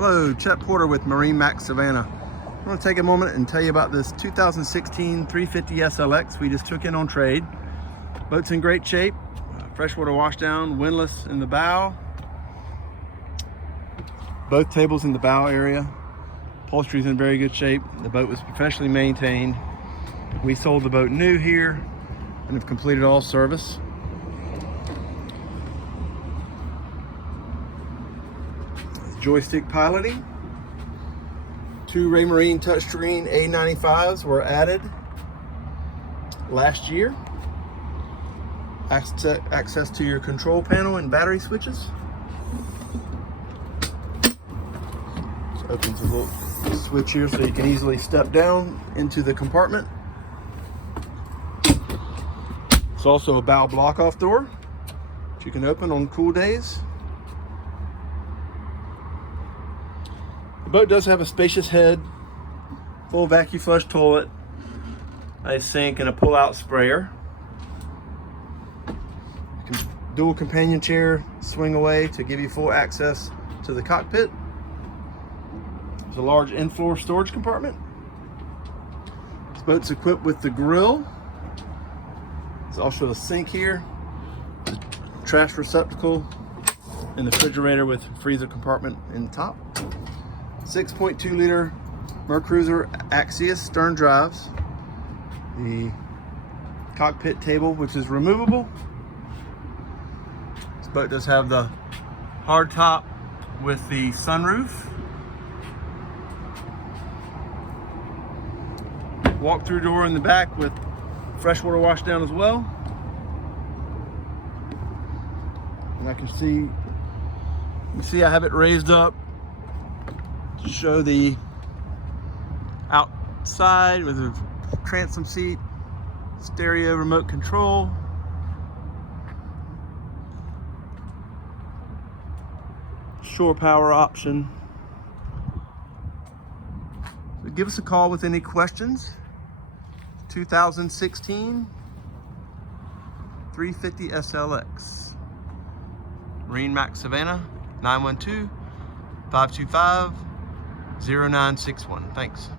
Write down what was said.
Hello, Chet Porter with MarineMax Savannah. I want to take a moment and tell you about this 2016 350 SLX we just took in on trade. Boat's in great shape, freshwater washdown, windlass in the bow, both tables in the bow area. Upholstery's in very good shape. The boat was professionally maintained. We sold the boat new here and have completed all service. Joystick piloting. 2 Raymarine touchscreen A95s were added last year. Access to your control panel and battery switches. This opens a little switch here so you can easily step down into the compartment. It's also a bow block-off door which you can open on cool days. The boat does have a spacious head, full vacuum flush toilet, a sink, and a pull-out sprayer. Dual companion chair swing away to give you full access to the cockpit. There's a large in-floor storage compartment. This boat's equipped with the grill. There's also a sink here, trash receptacle, and the refrigerator with freezer compartment in the top. 6.2 liter Mercruiser Axius stern drives. The cockpit table, which is removable. This boat does have the hard top with the sunroof. Walk-through door in the back with freshwater washdown as well. And I can see, you see I have it raised up to show the outside with a transom seat, stereo remote control, shore power option. So give us a call with any questions. 2016 350 SLX. MarineMax Savannah, 912-525-0961. Thanks.